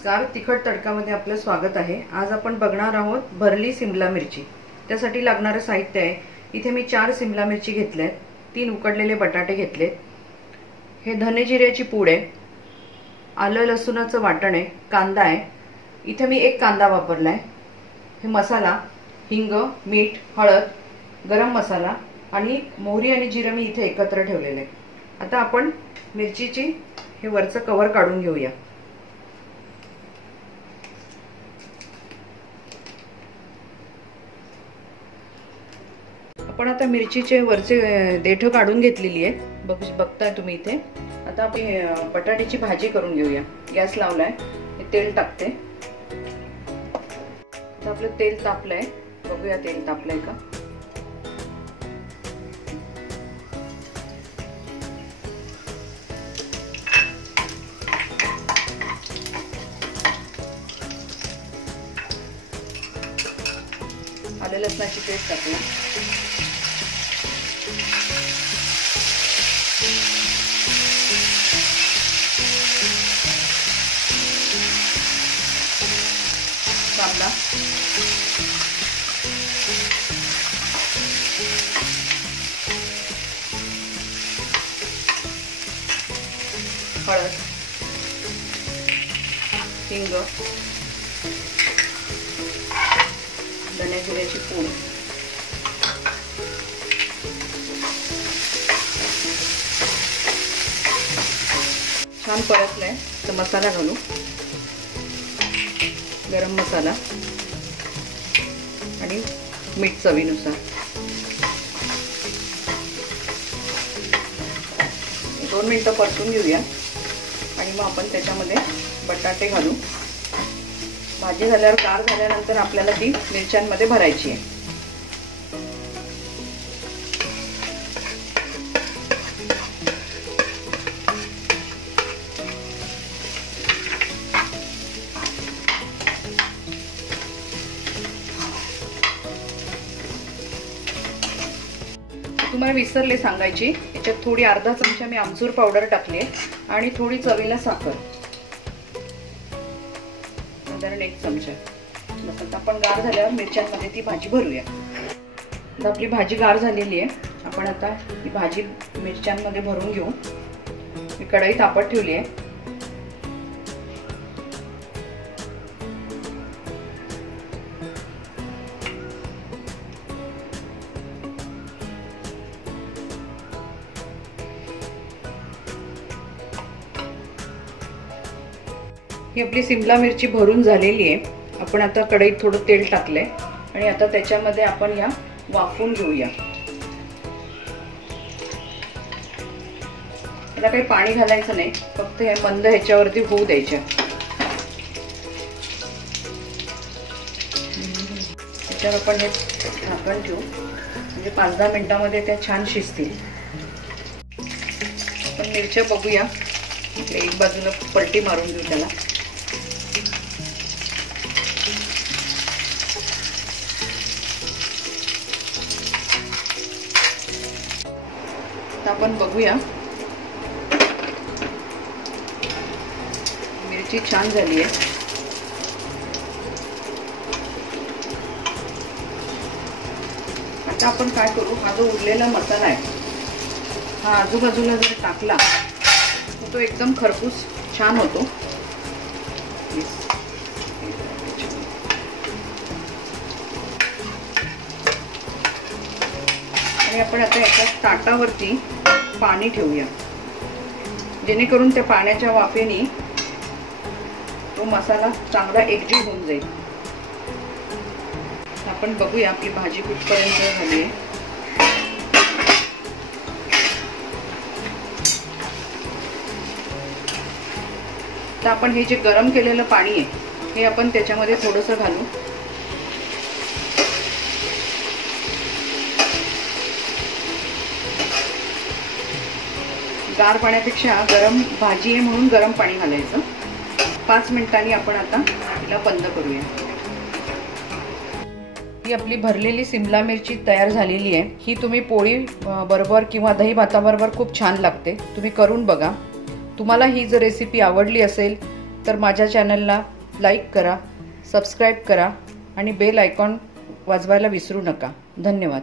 नमस्कार, तिखट तडकामध्ये आपलं स्वागत आहे। आज आपण बघणार आहोत भरली सिमला मिरची। त्यासाठी लागणारे साहित्य आहे, इथे मी 4 सिमला मिरची घेतल्यात, 3 उकडलेले बटाटे घेतलेत, हे धने जिऱ्याची पूड आहे, आलं लसूणाचं वाटण आहे, कांदा आहे, इथे मी 1 कांदा वापरलाय, हे मसाला हिंग, मीठ, हळद, गरम मसाला आणि मोहरी आणि जिरं मी इथे एकत्र ठेवलेले आहे। आता आपण मिरचीची हे वरचं कव्हर काढून घेऊया। आपण आता मिरचीचे वरचे देठ काढून घेतलेली आहे, बघताय तुम्ही इथे। आता आपण बटाट्याची भाजी करून घेऊया। गॅस लावलाय, हे तेल टाकते। आता आपलं तेल तापलंय, बघूया तेल तापलंय का। आलं लसणाची पेस्ट टाकूया, कांदा, हळद, हिंग, धने जिऱ्याची पूड, छान परतलंय तर मसाला घालू। गरम मसाला आणि मीठ चवीनुसार। 2 मिनिटं परतून घेऊया आणि मग आपण त्याच्यामध्ये बटाटे घालू। भाजी झाल्यावर गार झाल्यानंतर आपल्याला ती मिरच्यांमध्ये भरायची आहे। तुम्हाला विसरले सांगायची, याच्यात थोडी अर्धा चमचा मी आमचूर पावडर टाकली आणि थोडी चवीला साखर, साधारण 1 चमचा। बस आपण गार झाल्यावर मिरच्यांमध्ये ती भाजी भरूया। आपली भाजी गार झालेली आहे, आपण आता ही भाजी मिरच्यांमध्ये भरून घेऊ। मी कढई तापत ठेवली आहे। ही आपली सिमला मिरची भरून झालेली आहे। आपण आता कढईत थोडं तेल टाकलंय आणि आता त्याच्यामध्ये आपण या वाफवून घेऊया। आता काही पाणी घालायचं नाही, फक्त हे मंद ह्याच्यावरती होऊ द्यायच्या। त्याच्यावर आपण हे झाकण ठेवू, म्हणजे 5-10 मिनिटांमध्ये त्या छान शिजतील। आपण मिरच्या बघूया, एक बाजूला पलटी मारून घेऊ त्याला। आपण बघूया, मिरची छान झाली आहे। आता आपण काय करू, हा जो उरलेला मसाला आहे हा आजूबाजूला जर टाकला तर तो एकदम खरपूस छान होतो। आणि आपण आता एका ताटावरती पाणी ठेवूया, जेणेकरून त्या पाण्याच्या वाफेने तो मसाला चांगला एकजीव होऊन जाईल। आपण बघूया आपली भाजी कुठपर्यंत झाली आहे। तर आपण हे जे गरम केलेलं पाणी आहे हे आपण त्याच्यामध्ये थोडंसं घालू। गार पाण्यापेक्षा गरम भाजी आहे म्हणून गरम पाणी घालायचं। 5 मिनिटांनी आपण आता तिला बंद करूया। ही आपली भरलेली सिमला मिरची तयार झालेली आहे। ही तुम्ही पोळी बरोबर किंवा दही भाताबरोबर खूप छान लागते, तुम्ही करून बघा। तुम्हाला ही जर रेसिपी आवडली असेल तर माझ्या चॅनलला लाईक करा, सबस्क्राईब करा आणि बेल आयकॉन वाजवायला विसरू नका. धन्यवाद.